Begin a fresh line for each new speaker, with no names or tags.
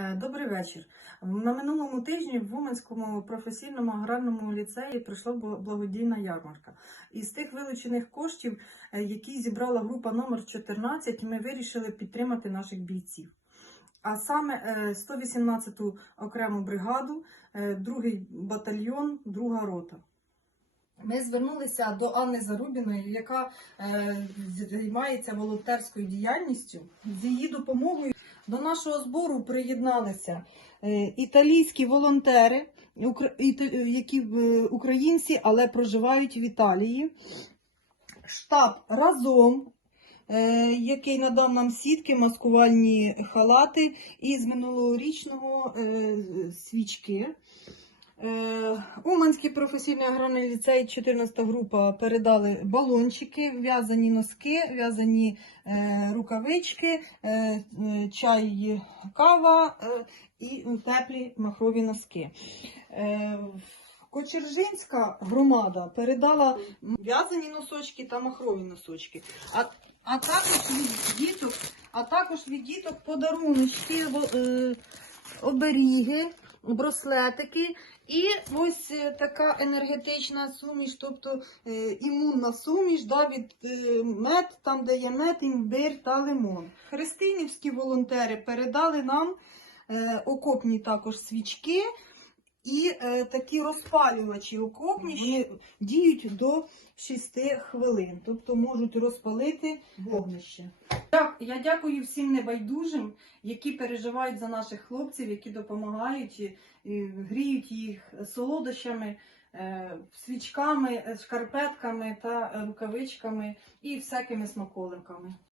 Е, Добрий вечір. На минулому тижні в Уманському професійному аграрному ліцеї прийшла благодійна ярмарка. Із тих вилучених коштів, е, які зібрала група номер 14, ми вирішили підтримати наших бійців. А саме е, 118-ту окрему бригаду, е, другий батальйон, друга рота. Ми звернулися до Анни Зарубіної, яка е, займається волонтерською діяльністю. З її допомогою до нашого збору приєдналися е, італійські волонтери, які е, українці, але проживають в Італії. Штаб разом, е, який надав нам сітки, маскувальні халати і з минулорічного свічки. Е, Уманський професійний аграрний ліцей, 14 група, передали балончики, в'язані носки, в'язані е, рукавички, е, чай, кава і теплі махрові носки. Кочержинська громада передала в'язані носочки та махрові носочки. А, а також від діток, а також від діток подаруночки, е, оберіги, браслетики і ось е, така енергетична суміш, тобто е, імунна суміш, да, від е, мед, там де є мед, імбир та лимон. Христинівські волонтери передали нам окопні також свічки. І е, такі розпалювачі окопні вони діють до 6 хвилин, тобто можуть розпалити вогнище. Так, я дякую всім небайдужим, які переживають за наших хлопців, які допомагають, і, і гріють їх солодощами, е, свічками, е, шкарпетками та рукавичками і всякими смаколиками.